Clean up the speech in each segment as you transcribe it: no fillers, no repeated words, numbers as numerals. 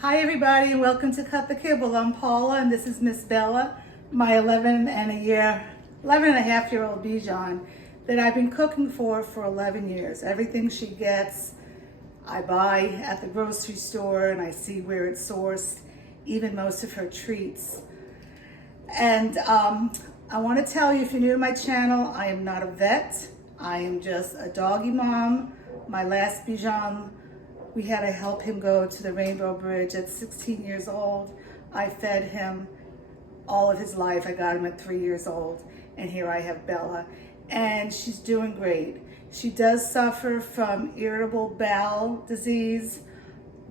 Hi everybody and welcome to Cut the Kibble. I'm Paula and this is Miss Bella, my 11 and a half year old Bichon that I've been cooking for 11 years. Everything she gets, I buy at the grocery store and I see where it's sourced, even most of her treats. And I want to tell you, if you're new to my channel, I am not a vet. I am just a doggy mom. My last Bichon, we had to help him go to the Rainbow Bridge at 16 years old. I fed him all of his life. I got him at 3 years old. And here I have Bella. And she's doing great. She does suffer from irritable bowel disease,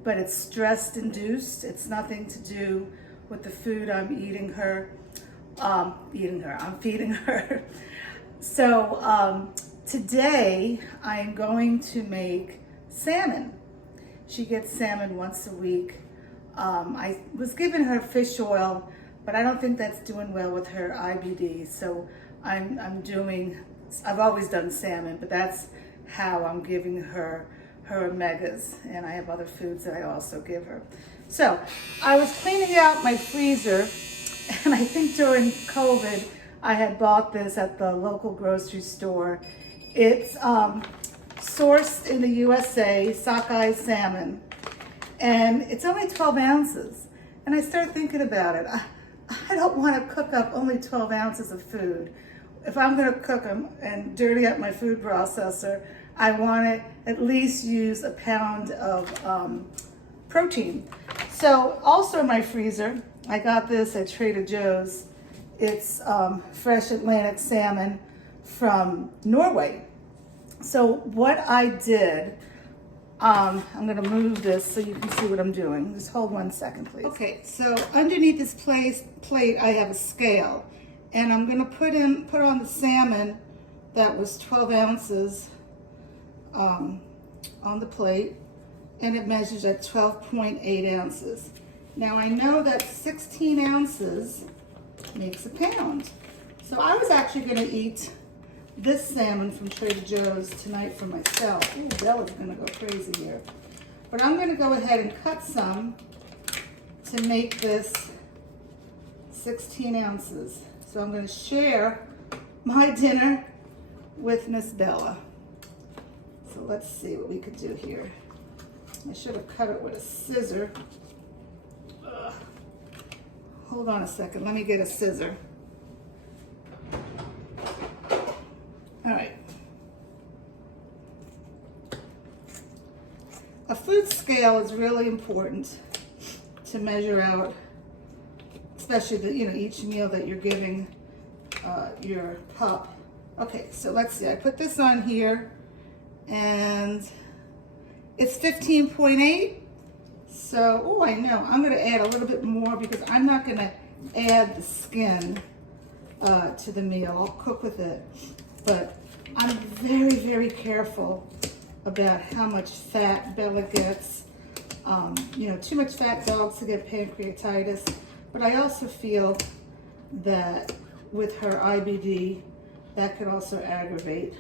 but it's stress-induced. It's nothing to do with the food I'm feeding her. So today I am going to make salmon. She gets salmon once a week. I was giving her fish oil, but I don't think that's doing well with her IBD. So I've always done salmon, but that's how I'm giving her omegas. And I have other foods that I also give her. So I was cleaning out my freezer, and I think during COVID, I had bought this at the local grocery store. It's sourced in the USA, sockeye salmon, and it's only 12 ounces. And I started thinking about it. I don't want to cook up only 12 ounces of food. If I'm going to cook them and dirty up my food processor, I want to at least use a pound of protein. So also in my freezer, I got this at Trader Joe's. It's fresh Atlantic salmon from Norway. So what I did, I'm gonna move this so you can see what I'm doing. Just hold 1 second, please. Okay, so underneath this plate, I have a scale. And I'm gonna put on the salmon that was 12 ounces on the plate. And it measures at 12.8 ounces. Now I know that 16 ounces makes a pound. So I was actually gonna eat this salmon from Trader Joe's tonight for myself. Ooh, Bella's gonna go crazy here. But I'm gonna go ahead and cut some to make this 16 ounces. So I'm gonna share my dinner with Miss Bella. So let's see what we could do here. I should have cut it with a scissor. Ugh. Hold on a second, let me get a scissor. All right. A food scale is really important to measure out, especially each meal that you're giving your pup. Okay, so let's see. I put this on here, and it's 15.8. So, oh, I know. I'm going to add a little bit more because I'm not going to add the skin to the meal. I'll cook with it. But I'm very, very careful about how much fat Bella gets. Too much fat dogs to get pancreatitis. But I also feel that with her IBD, that could also aggravate.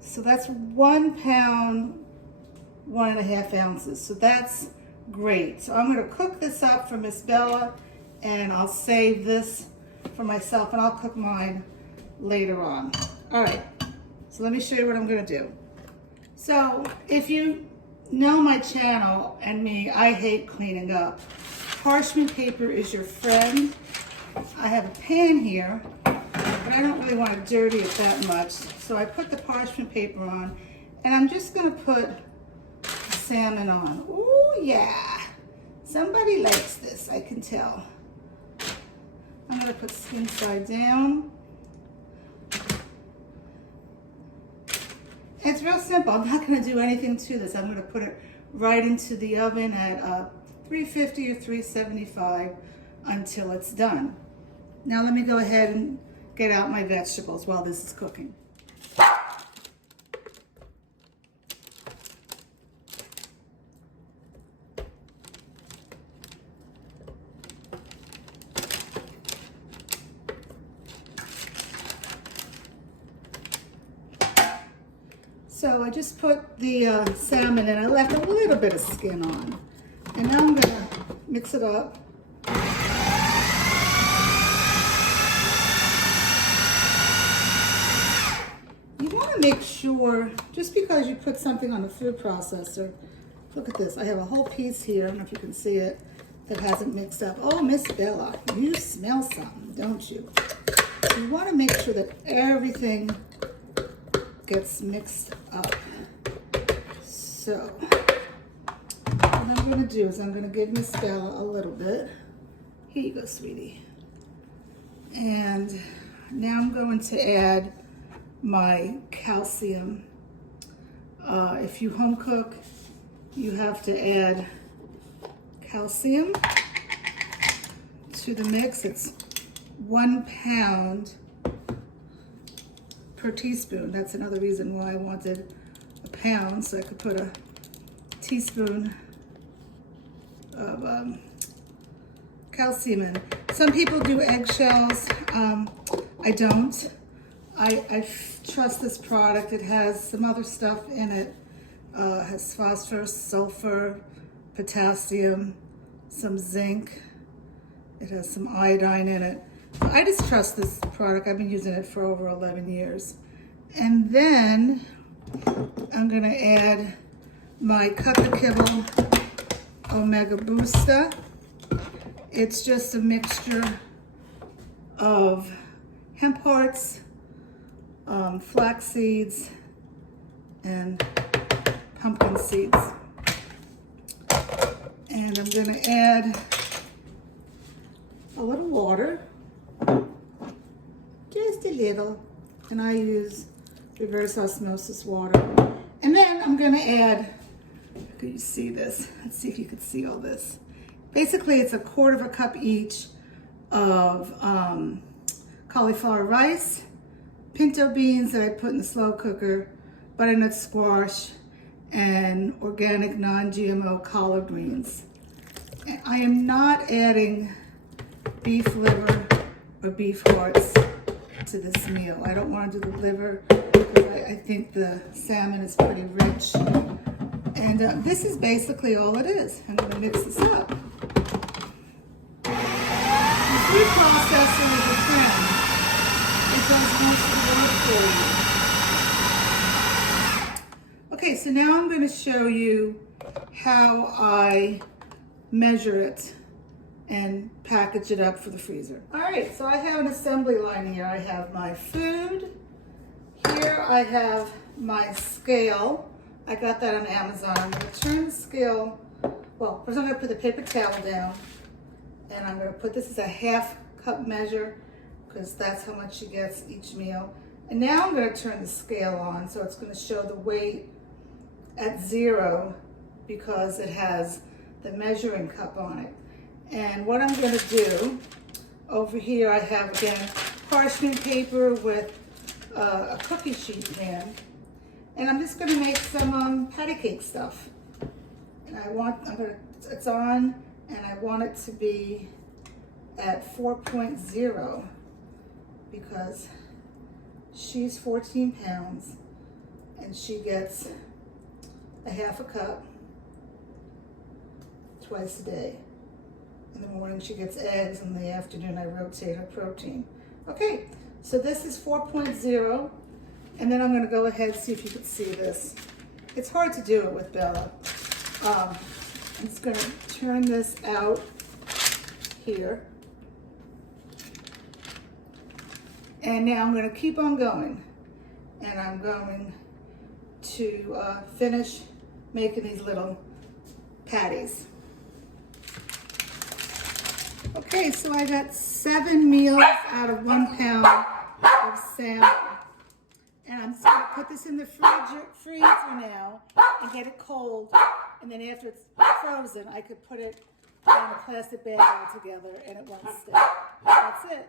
So that's 1 pound, 1.5 ounces. So that's great. So I'm going to cook this up for Miss Bella, and I'll save this for myself, and I'll cook mine later on. All right, so let me show you what I'm gonna do. So if you know my channel and me, I hate cleaning up. Parchment paper is your friend. I have a pan here, but I don't really want to dirty it that much. So I put the parchment paper on, and I'm just gonna put the salmon on. Ooh, yeah. Somebody likes this, I can tell. I'm going to put skin side down. It's real simple. I'm not going to do anything to this. I'm going to put it right into the oven at 350 or 375 until it's done. Now let me go ahead and get out my vegetables while this is cooking. So I just put the salmon in. I left a little bit of skin on. And now I'm gonna mix it up. You wanna make sure, just because you put something on the food processor, look at this, I have a whole piece here, I don't know if you can see it, that hasn't mixed up. Oh, Miss Bella, you smell something, don't you? You want to make sure that everything gets mixed up. So, what I'm going to do is I'm going to give Miss Bella a little bit. Here you go, sweetie. And now I'm going to add my calcium. If you home cook, you have to add calcium to the mix. It's 1 pound per teaspoon. That's another reason why I wanted a pound, so I could put a teaspoon of calcium in. Some people do eggshells. I don't. I trust this product. It has some other stuff in it. It has phosphorus, sulfur, potassium, some zinc. It has some iodine in it. So I just trust this product. I've been using it for over 11 years. And then I'm gonna add my Cut the Kibble Omega Booster. It's just a mixture of hemp hearts, flax seeds, and pumpkin seeds. And I'm gonna add a little water, just a little, and I use reverse osmosis water. And then I'm gonna add, can you see this? Let's see if you can see all this. Basically, it's 1/4 cup each of cauliflower rice, pinto beans that I put in the slow cooker, butternut squash, and organic non-GMO collard greens. And I am not adding beef liver or beef hearts to this meal. I don't want to do the liver because I think the salmon is pretty rich. And this is basically all it is. I'm going to mix this up. The food processor is a friend. It does most of the work for you. Okay, so now I'm going to show you how I measure it and package it up for the freezer. All right, so I have an assembly line here. I have my food. Here I have my scale. I got that on Amazon. I'm gonna turn the scale, well, first I'm gonna put the paper towel down, and I'm gonna put this as a 1/2 cup measure because that's how much she gets each meal. And now I'm gonna turn the scale on, so it's gonna show the weight at 0 because it has the measuring cup on it. And what I'm going to do, over here I have, again, parchment paper with a cookie sheet pan. And I'm just going to make some patty cake stuff. And it's on, and I want it to be at 4.0 because she's 14 pounds and she gets a 1/2 cup twice a day. In the morning she gets eggs, in the afternoon I rotate her protein. Okay, so this is 4.0, and then I'm gonna go ahead and see if you can see this. It's hard to do it with Bella. I'm just gonna turn this out here. And now I'm gonna keep on going. And I'm going to finish making these little patties. Okay, so I got 7 meals out of 1 pound of salmon. And I'm just gonna put this in the freezer now and get it cold. And then after it's frozen, I could put it in a plastic bag all together and it won't stick. That's it.